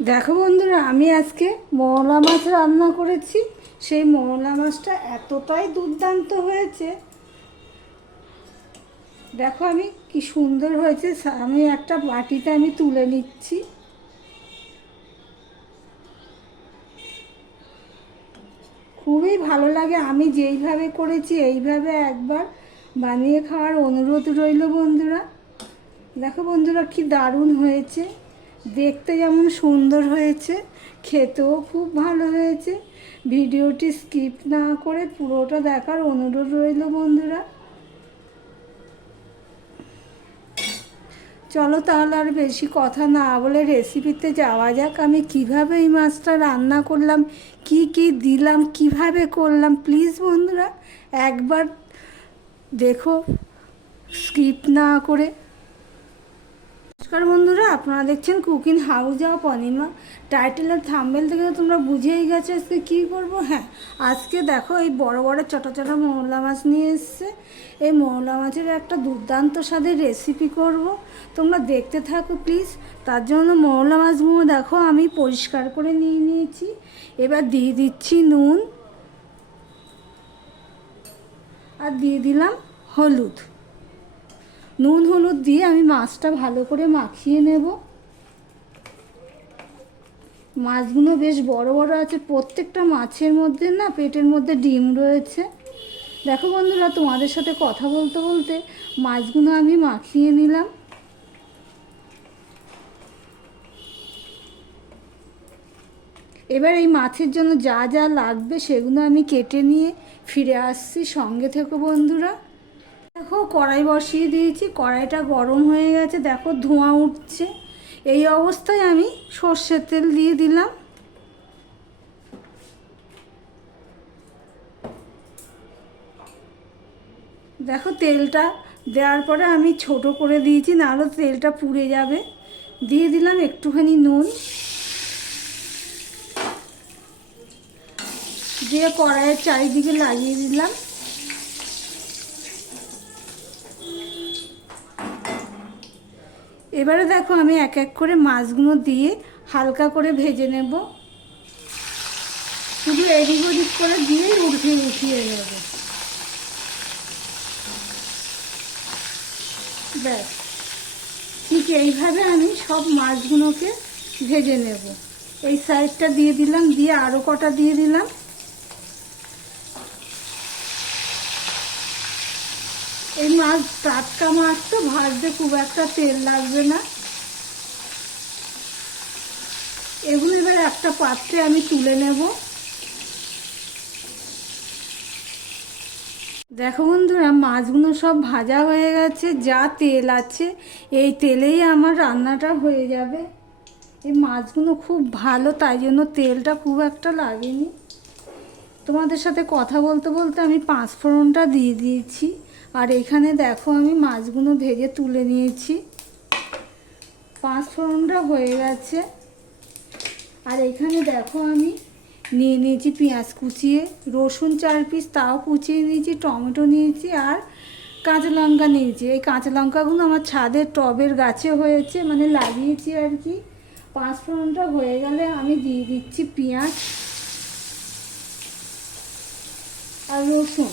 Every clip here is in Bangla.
দেখো বন্ধুরা, আমি আজকে মৌলা মাছ রান্না করেছি। সেই মৌলা মাছটা এতটাই দুর্দান্ত হয়েছে। দেখো আমি কি সুন্দর হয়েছে। আমি একটা বাটিতে আমি তুলে নিচ্ছি। খুবই ভালো লাগে। আমি যেইভাবে করেছি, এইভাবে একবার বানিয়ে খাওয়ার অনুরোধ রইল বন্ধুরা। দেখো বন্ধুরা, কি দারুণ হয়েছে। দেখতে যেমন সুন্দর হয়েছে, খেতেও খুব ভালো হয়েছে। ভিডিওটি স্কিপ না করে পুরোটা দেখার অনুরোধ রইল বন্ধুরা। চলো তাহলে আর বেশি কথা না বলে রেসিপিতে যাওয়া যাক। আমি কীভাবে এই মাছটা রান্না করলাম, কি কি দিলাম, কীভাবে করলাম প্লিজ বন্ধুরা, একবার দেখো স্কিপ না করে। নমস্কার বন্ধুরা, আপনারা দেখছেন কুকিং হাউস যাওয়া পনিমা টাইটেলের থাম্বেল থেকে তোমরা বুঝেই গেছো আজকে কী করব? হ্যাঁ আজকে দেখো এই বড় বড় চটা চটা মৌলা মাছ নিয়ে এসছে। এই মৌলা মাছের একটা দুর্দান্ত স্বাদের রেসিপি করব। তোমরা দেখতে থাকো প্লিজ তার জন্য মৌলা মাছগুলো দেখো, আমি পরিষ্কার করে নিয়ে নিয়েছি। এবার দিয়ে দিচ্ছি নুন। আর দিয়ে দিলাম হলুদ। নুন হলুদ দিয়ে আমি মাছটা ভালো করে মাখিয়ে নেব। মাছগুলো বেশ বড় বড় আছে, প্রত্যেকটা মাছের মধ্যে না পেটের মধ্যে ডিম রয়েছে। দেখো বন্ধুরা, তোমাদের সাথে কথা বলতে বলতে মাছগুলো আমি মাখিয়ে নিলাম। এবার এই মাছের জন্য যা যা লাগবে সেগুলো আমি কেটে নিয়ে ফিরে আসছি সঙ্গে থেকো বন্ধুরা। দেখো, কড়াই বসিয়ে দিয়েছি, কড়াইটা গরম হয়ে গেছে, দেখো ধোঁয়া উঠছে। এই অবস্থায় আমি সর্ষের তেল দিয়ে দিলাম। দেখো, তেলটা দেওয়ার পরে আমি ছোট করে দিয়েছি, নাহলে তেলটা পুড়ে যাবে। দিয়ে দিলাম একটুখানি নুন। দিয়ে কড়াইয়ের চারিদিকে লাগিয়ে দিলাম। এবারে দেখো আমি এক এক করে মাছগুলো দিয়ে হালকা করে ভেজে নেব। শুধু এদিক ওদিক করে দিয়েই উঠিয়ে উঠিয়ে নেব। ব্যাস। ঠিক এইভাবে আমি সব মাছগুলোকে ভেজে নেব। এই সাইডটা দিয়ে দিলাম, দিয়ে আরও কটা দিয়ে দিলাম। এই মাছ টাটকা মাছ তো ভাজতে খুব একটা তেল লাগবে না। এগুলো এবার একটা পাত্রে আমি তুলে নেব। দেখো বন্ধুরা, মাছগুলো সব ভাজা হয়ে গেছে, যা তেল আছে, এই তেলেই আমার রান্নাটা হয়ে যাবে। এই মাছগুলো খুব ভালো, তাই জন্য তেলটা খুব একটা লাগেনি। তোমাদের সাথে কথা বলতে বলতে আমি পাঁচ ফোড়নটা দিয়ে দিয়েছি। আর এখানে দেখো আমি মাছগুলো ভেজে তুলে নিয়েছি। পাঁচ ফোড়নটা হয়ে গেছে। আর এখানে দেখো আমি নিয়ে নিয়েছি পেঁয়াজ কুচিয়ে, রসুন চার পিস তাও কুচিয়ে নিয়েছি, টমেটো নিয়েছি আর কাঁচা লঙ্কা নিয়েছি। এই কাঁচা লঙ্কাগুলো আমার ছাদের টবের গাছে হয়েছে মানে লাগিয়েছি আর কি। পাঁচ ফোড়নটা হয়ে গেলে আমি দিয়ে দিচ্ছি পেঁয়াজ আর রসুন।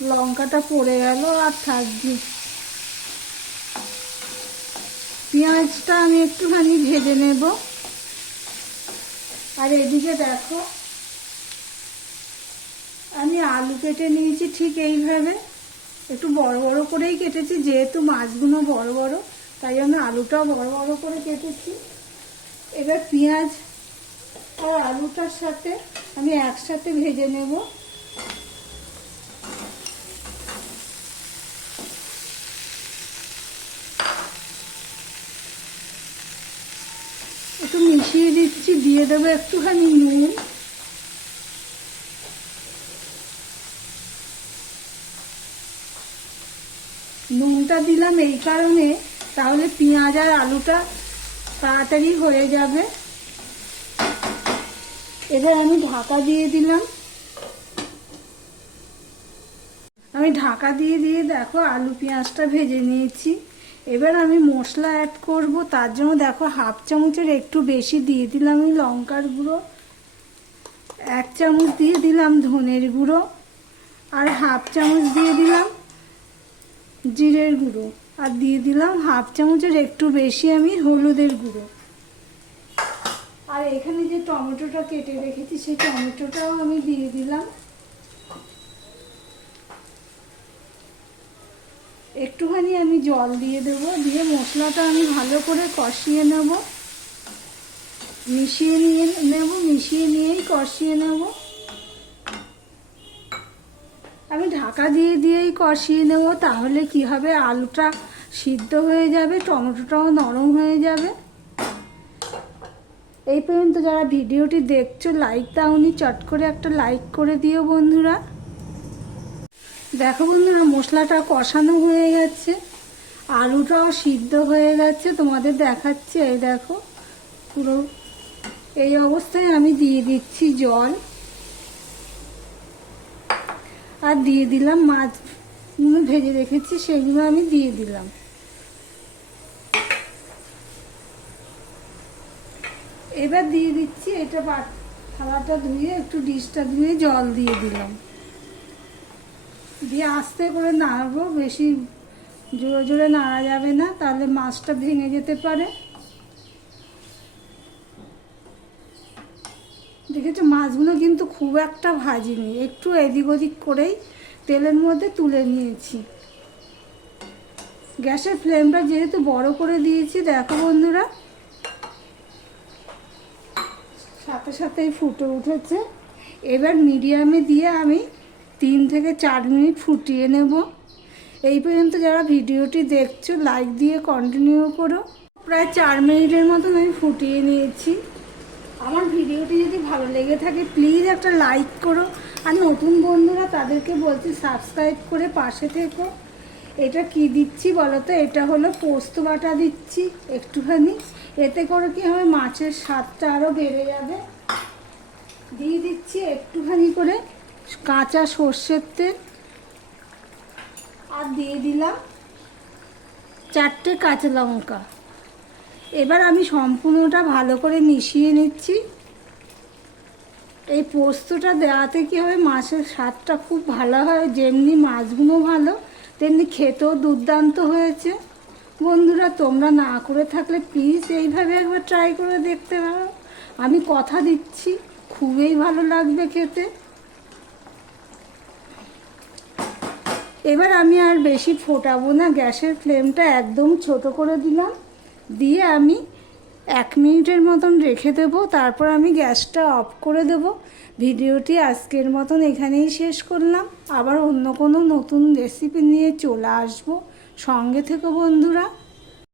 লঙ্কাটা পড়ে গেল আর থাকবে। পেঁয়াজটা আমি একটুখানি ভেজে নেব। আর এদিকে দেখো, আমি আলু কেটে নিয়েছি ঠিক এইভাবে। একটু বড় বড় করেই কেটেছি, যেহেতু মাছগুলো বড় বড়, তাই জন্য আলুটাও বড় বড় করে কেটেছি। এবার পেঁয়াজ আর আলুটার সাথে আমি একসাথে ভেজে নেব একটু মিশিয়ে দিচ্ছি দিয়ে দেবো একটুখানি নুন। নুনটা দিলাম এই কারণে, তাহলে পেঁয়াজ আর আলুটা তাড়াতাড়ি হয়ে যাবে। এবার আমি ঢাকা দিয়ে দিলাম। আমি ঢাকা দিয়ে দিয়ে দেখো আলু পেঁয়াজটা ভেজে নিয়েছি। এবার আমি মশলা অ্যাড করব, তার জন্য দেখো হাফ চামচের একটু বেশি দিয়ে দিলাম আমি লঙ্কার গুঁড়ো, এক চামচ দিয়ে দিলাম ধনের গুঁড়ো, আর হাফ চামচ দিয়ে দিলাম জিরের গুঁড়ো, আর দিয়ে দিলাম হাফ চামচের একটু বেশি আমি হলুদের গুঁড়ো। আর এখানে যে টমেটোটা কেটে রেখেছি, সেই টমেটোটাও আমি দিয়ে দিলাম। একটুখানি আমি জল দিয়ে দেব, দিয়ে মশলাটা আমি ভালো করে কষিয়ে নেব। মিশিয়ে নিয়ে নেব, মিশিয়ে নিয়েই কষিয়ে নেব। আমি ঢাকা দিয়ে দিয়েই কষিয়ে নেব, তাহলে কি হবে? আলুটা সিদ্ধ হয়ে যাবে, টমেটোটাও নরম হয়ে যাবে। এই পর্যন্ত যারা ভিডিওটি দেখছ, লাইক দাওনি, চট করে একটা লাইক করে দিও বন্ধুরা। দেখো বন্ধুরা, মশলাটা কষানো হয়ে গেছে, আলুটাও সিদ্ধ হয়ে গেছে, তোমাদের দেখাচ্ছি, এই দেখো, পুরো, এই অবস্থায় আমি দিয়ে দিচ্ছি জল, আর দিয়ে দিলাম মাছ ভেজে রেখেছি, সেগুলো আমি দিয়ে দিলাম। এবার দিয়ে দিচ্ছি, এটা থালাটা ধুয়ে, একটু ডিশটা ধুয়ে জল দিয়ে দিলাম। দিয়ে আস্তে করে নাড়বো, বেশি জোরে জোরে নাড়া যাবে না, তাহলে মাছটা ভেঙে যেতে পারে। দেখেছ, মাছগুলো কিন্তু খুব একটা ভাজিনি একটু এদিক ওদিক করেই তেলের মধ্যে তুলে নিয়েছি। গ্যাসের ফ্লেমটা যেহেতু বড় করে দিয়েছি, দেখো বন্ধুরা। সাথে সাথেই ফুটে উঠেছে। এবার মিডিয়ামে দিয়ে আমি তিন থেকে চার মিনিট ফুটিয়ে নেব। এই পর্যন্ত যারা ভিডিওটি দেখছ লাইক দিয়ে কন্টিনিউ করো। প্রায় চার মিনিটের মতন আমি ফুটিয়ে নিয়েছি। আমার ভিডিওটি যদি ভালো লেগে থাকে প্লিজ একটা লাইক করো। আর নতুন বন্ধুরা তাদেরকে বলছি সাবস্ক্রাইব করে পাশে থেকো। এটা কি দিচ্ছি বলো তো? এটা হলো পোস্ত বাটা দিচ্ছি একটুখানি। এতে করে কি হবে, মাছের স্বাদটা আরও বেড়ে যাবে। দিয়ে দিচ্ছি একটুখানি করে কাঁচা সর্ষের তেল আর দিয়ে দিলাম চারটে কাঁচা লঙ্কা। এবার আমি সম্পূর্ণটা ভালো করে মিশিয়ে নিচ্ছি। এই পোস্তটা দেওয়াতে কী হবে, মাছের স্বাদটা খুব ভালো হয়, যেমনি মাছগুলো ভালো, তেমনি খেতেও দুর্দান্ত হয়েছে। বন্ধুরা, তোমরা না করে থাকলে প্লিজ এইভাবে একবার ট্রাই করে দেখতে পারো। আমি কথা দিচ্ছি, খুবই ভালো লাগবে খেতে। এবার আমি আর বেশি ফোটাবো না, গ্যাসের ফ্লেমটা একদম ছোট করে দিলাম। দিয়ে আমি এক মিনিটের মতন রেখে দেব, তারপর আমি গ্যাসটা অফ করে দেব। ভিডিওটি আজকের মতন এখানেই শেষ করলাম। আবার অন্য কোনো নতুন রেসিপি নিয়ে চলে আসব। সঙ্গে থেকে বন্ধুরা।